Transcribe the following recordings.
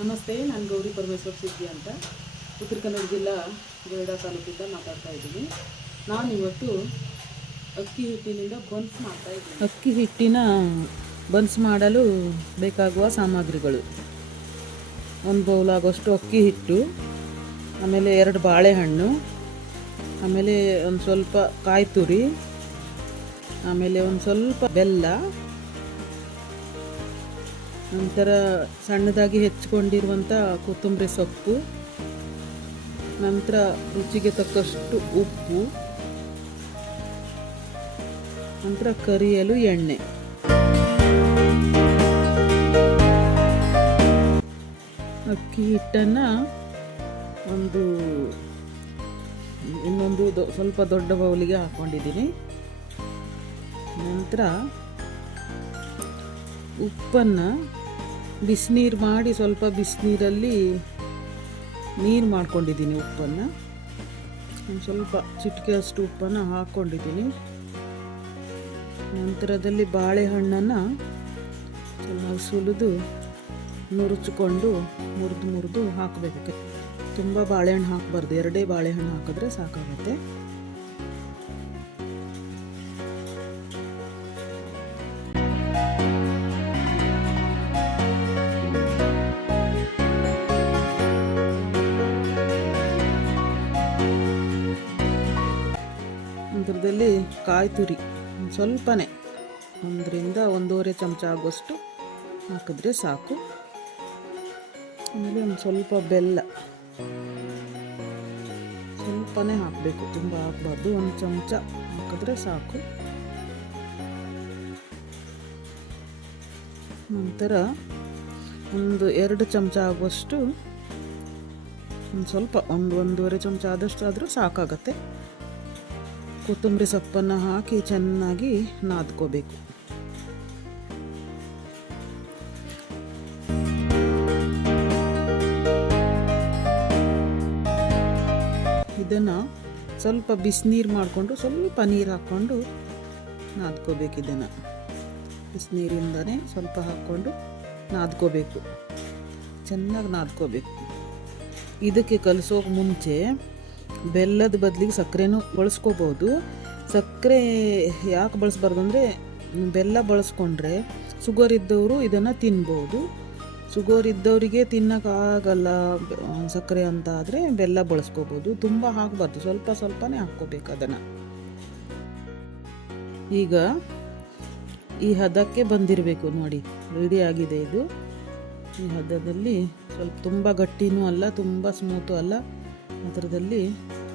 ನಮಸ್ತೆ, ನಾನು ಗೌರಿ ಪರಮೇಶ್ವರ್ ಸಿದ್ದಿ ಅಂತ. ಉತ್ತರ ಕನ್ನಡ ಜಿಲ್ಲಾ ಗೇಡಾ ತಾಲೂಕಿಂದ ಮಾತಾಡ್ತಾ ಇದ್ದೀನಿ. ನಾನು ಇವತ್ತು ಅಕ್ಕಿ ಹಿಟ್ಟಿನಿಂದ ಬನ್ಸ್ ಮಾಡ್ತಾ ಇದ್ದೀನಿ. ಅಕ್ಕಿ ಹಿಟ್ಟಿನ ಬನ್ಸ್ ಮಾಡಲು ಬೇಕಾಗುವ ಸಾಮಗ್ರಿಗಳು. ಒಂದು ಬೌಲ್ ಆಗೋಷ್ಟು ಅಕ್ಕಿ ಹಿಟ್ಟು, ಆಮೇಲೆ ಎರಡು ಬಾಳೆಹಣ್ಣು, ಆಮೇಲೆ ಒಂದು ಸ್ವಲ್ಪ ಕಾಯಿ ತುರಿ ಆಮೇಲೆ ಒಂದು ಸ್ವಲ್ಪ ಬೆಲ್ಲ ನಂತರ ಸಣ್ಣದಾಗಿ ಹೆಚ್ಚಿಕೊಂಡಿರುವಂಥ ಕೊತ್ತಂಬರಿ ಸೊಪ್ಪು, ನಂತರ ರುಚಿಗೆ ತಕ್ಕಷ್ಟು ಉಪ್ಪು, ನಂತರ ಕರಿಯಲು ಎಣ್ಣೆ. ಅಕ್ಕಿ ಹಿಟ್ಟನ್ನು ಒಂದು, ಇನ್ನೊಂದು ಸ್ವಲ್ಪ ದೊಡ್ಡ ಬೌಲಿಗೆ ಹಾಕ್ಕೊಂಡಿದ್ದೀನಿ ನಂತರ ಉಪ್ಪನ್ನು ಬಿಸಿನೀರು ಮಾಡಿ ಸ್ವಲ್ಪ ಬಿಸಿನೀರಲ್ಲಿ ನೀರು ಮಾಡ್ಕೊಂಡಿದ್ದೀನಿ ಉಪ್ಪನ್ನು. ಒಂದು ಸ್ವಲ್ಪ ಚಿಟಿಕೆಯಷ್ಟು ಉಪ್ಪನ್ನು ಹಾಕ್ಕೊಂಡಿದ್ದೀನಿ ನಂತರದಲ್ಲಿ ಬಾಳೆಹಣ್ಣನ್ನು ಚೆನ್ನಾಗಿ ಸುಲಿದು ನುರುಚಿಕೊಂಡು ಮುರಿದು ಮುರಿದು ಹಾಕಬೇಕು. ತುಂಬ ಬಾಳೆಹಣ್ಣು ಹಾಕಬಾರ್ದು. ಎರಡೇ ಬಾಳೆಹಣ್ಣು ಹಾಕಿದ್ರೆ ಸಾಕಾಗುತ್ತೆ. ನಂತರದಲ್ಲಿ ಕಾಯಿ ತುರಿ ಸ್ವಲ್ಪನೇ. ಒಂದರಿಂದ ಒಂದೂವರೆ ಚಮಚ ಆಗುವಷ್ಟು ಹಾಕಿದ್ರೆ ಸಾಕು. ಆಮೇಲೆ ಒಂದು ಸ್ವಲ್ಪ ಬೆಲ್ಲ. ಸ್ವಲ್ಪನೇ ಹಾಕಬೇಕು. ತುಂಬ ಹಾಕಬಾರ್ದು ಒಂದು ಚಮಚ ಹಾಕಿದ್ರೆ ಸಾಕು. ನಂತರ ಒಂದು ಎರಡು ಚಮಚ ಆಗುವಷ್ಟು ಒಂದು ಸ್ವಲ್ಪ, ಒಂದು ಒಂದೂವರೆ ಚಮಚ ಆದಷ್ಟು ಆದರೂ ಸಾಕಾಗತ್ತೆ. ಕೊತ್ತಂಬರಿ ಸೊಪ್ಪನ್ನು ಹಾಕಿ ಚೆನ್ನಾಗಿ ನಾದ್ಕೋಬೇಕು. ಇದನ್ನು ಸ್ವಲ್ಪ ಬಿಸಿನೀರು ಮಾಡಿಕೊಂಡು ಸ್ವಲ್ಪ ನೀರು ಹಾಕ್ಕೊಂಡು ನಾದ್ಕೋಬೇಕು ಇದನ್ನು. ಬಿಸಿನೀರಿಂದನೇ ಸ್ವಲ್ಪ ಹಾಕ್ಕೊಂಡು ನಾದ್ಕೋಬೇಕು. ಚೆನ್ನಾಗಿ ನಾದ್ಕೋಬೇಕು. ಇದಕ್ಕೆ ಕಲಿಸೋಕೆ ಮುಂಚೆ ಬೆಲ್ಲದ ಬದಲಿಗೆ ಸಕ್ಕರೆನೂ ಬಳಸ್ಕೋಬೋದು. ಸಕ್ಕರೆ ಯಾಕೆ ಬಳಸ್ಬಾರ್ದು ಅಂದರೆ ಬೆಲ್ಲ ಬಳಸ್ಕೊಂಡ್ರೆ ಸುಗರ್ ಇದ್ದವರು ಇದನ್ನು ತಿನ್ಬೋದು. ಸುಗರ್ ಇದ್ದವರಿಗೆ ತಿನ್ನೋಕ್ಕಾಗಲ್ಲ ಸಕ್ಕರೆ ಅಂತ ಆದರೆ ಬೆಲ್ಲ ಬಳಸ್ಕೋಬೋದು. ತುಂಬ ಹಾಕಬಾರ್ದು, ಸ್ವಲ್ಪ ಸ್ವಲ್ಪನೇ ಹಾಕ್ಕೋಬೇಕು ಅದನ್ನು. ಈಗ ಈ ಹದಕ್ಕೆ ಬಂದಿರಬೇಕು ನೋಡಿ ರೆಡಿ ಆಗಿದೆ ಇದು. ಈ ಹದದಲ್ಲಿ ಸ್ವಲ್ಪ ತುಂಬ ಗಟ್ಟಿನೂ ಅಲ್ಲ, ತುಂಬ ಸ್ಮೂತು ಅಲ್ಲ. ಆ ಥರದಲ್ಲಿ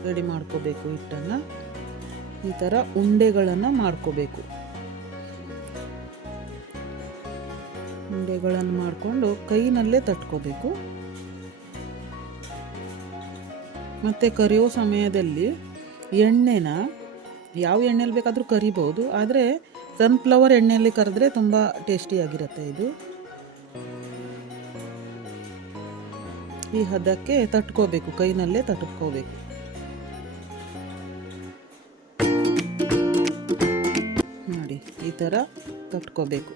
ರೆಡಿ ಮಾಡ್ಕೋಬೇಕು ಹಿಟ್ಟನ್ನು. ಈ ಥರ ಉಂಡೆಗಳನ್ನು ಮಾಡ್ಕೋಬೇಕು. ಉಂಡೆಗಳನ್ನು ಮಾಡಿಕೊಂಡು ಕೈನಲ್ಲೇ ತಟ್ಕೋಬೇಕು. ಮತ್ತು ಕರಿಯೋ ಸಮಯದಲ್ಲಿ ಎಣ್ಣೆನ, ಯಾವ ಎಣ್ಣೆಲಿ ಬೇಕಾದರೂ ಕರಿಬೋದು ಆದರೆ ಸನ್ಫ್ಲವರ್ ಎಣ್ಣೆಯಲ್ಲಿ ಕರೆದ್ರೆ ತುಂಬ ಟೇಸ್ಟಿಯಾಗಿರುತ್ತೆ ಇದು. ಈ ಹದಕ್ಕೆ ತಟ್ಕೋಬೇಕು, ಕೈನಲ್ಲೇ ತಟ್ಕೋಬೇಕು. ನೋಡಿ, ಈ ಥರ ತಟ್ಕೋಬೇಕು.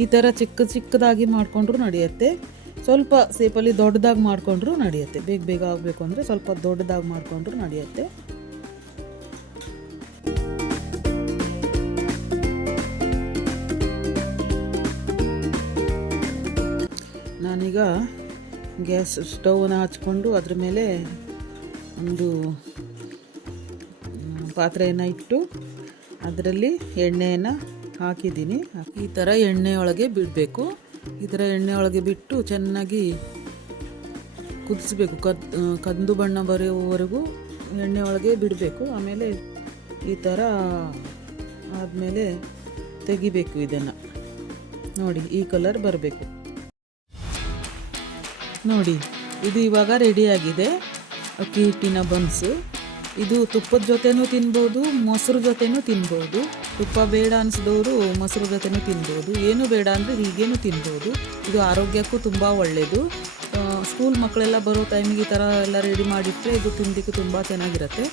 ಈ ಥರ ಚಿಕ್ಕ ಚಿಕ್ಕದಾಗಿ ಮಾಡಿಕೊಂಡ್ರೂ ನಡೆಯುತ್ತೆ. ಸ್ವಲ್ಪ ಸೇಪಲ್ಲಿ ದೊಡ್ಡದಾಗಿ ಮಾಡಿಕೊಂಡ್ರೂ ನಡೆಯುತ್ತೆ. ಬೇಗ ಬೇಗ ಆಗಬೇಕು ಅಂದರೆ ಸ್ವಲ್ಪ ದೊಡ್ಡದಾಗಿ ಮಾಡಿಕೊಂಡ್ರೂ ನಡೆಯುತ್ತೆ. ನಾನೀಗ ಗ್ಯಾಸ್ ಸ್ಟೌವನ್ನ ಹಚ್ಕೊಂಡು ಅದ್ರ ಮೇಲೆ ಒಂದು ಪಾತ್ರೆಯನ್ನು ಇಟ್ಟು ಅದರಲ್ಲಿ ಎಣ್ಣೆಯನ್ನು ಹಾಕಿದ್ದೀನಿ. ಈ ಥರ ಎಣ್ಣೆಯೊಳಗೆ ಬಿಡಬೇಕು. ಈ ಥರ ಎಣ್ಣೆ ಬಿಟ್ಟು ಚೆನ್ನಾಗಿ ಕುದಿಸ್ಬೇಕು. ಕದ್, ಕಂದು ಬಣ್ಣ ಬರೆಯುವವರೆಗೂ ಎಣ್ಣೆ ಬಿಡಬೇಕು. ಆಮೇಲೆ ಈ ಥರ ಆದಮೇಲೆ ತೆಗಿಬೇಕು ಇದನ್ನು. ನೋಡಿ, ಈ ಕಲರ್ ಬರಬೇಕು. ನೋಡಿ, ಇದು ಇವಾಗ ರೆಡಿಯಾಗಿದೆ ಅಕ್ಕಿ, ಹಿಟ್ಟಿನ ಬನ್ಸು. ಇದು ತುಪ್ಪದ ಜೊತೆನೂ ತಿನ್ಬೋದು, ಮೊಸರು ಜೊತೆನೂ ತಿನ್ಬೋದು. ತುಪ್ಪ ಬೇಡ ಅನಿಸಿದವರು ಮೊಸರು ಜೊತೆನೂ ತಿನ್ಬೋದು. ಏನು ಬೇಡ ಅಂದರೆ ಹೀಗೇನು ತಿನ್ಬೋದು. ಇದು ಆರೋಗ್ಯಕ್ಕೂ ತುಂಬ ಒಳ್ಳೆಯದು ಸ್ಕೂಲ್ ಮಕ್ಕಳೆಲ್ಲ ಬರೋ ಟೈಮಿಗೆ ಈ ಥರ ಎಲ್ಲ ರೆಡಿ ಮಾಡಿಟ್ಟರೆ ಇದು ತಿಂದಿಕ್ಕೂ ತುಂಬ ಚೆನ್ನಾಗಿರುತ್ತೆ.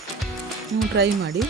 ಟ್ರೈ ಮಾಡಿ.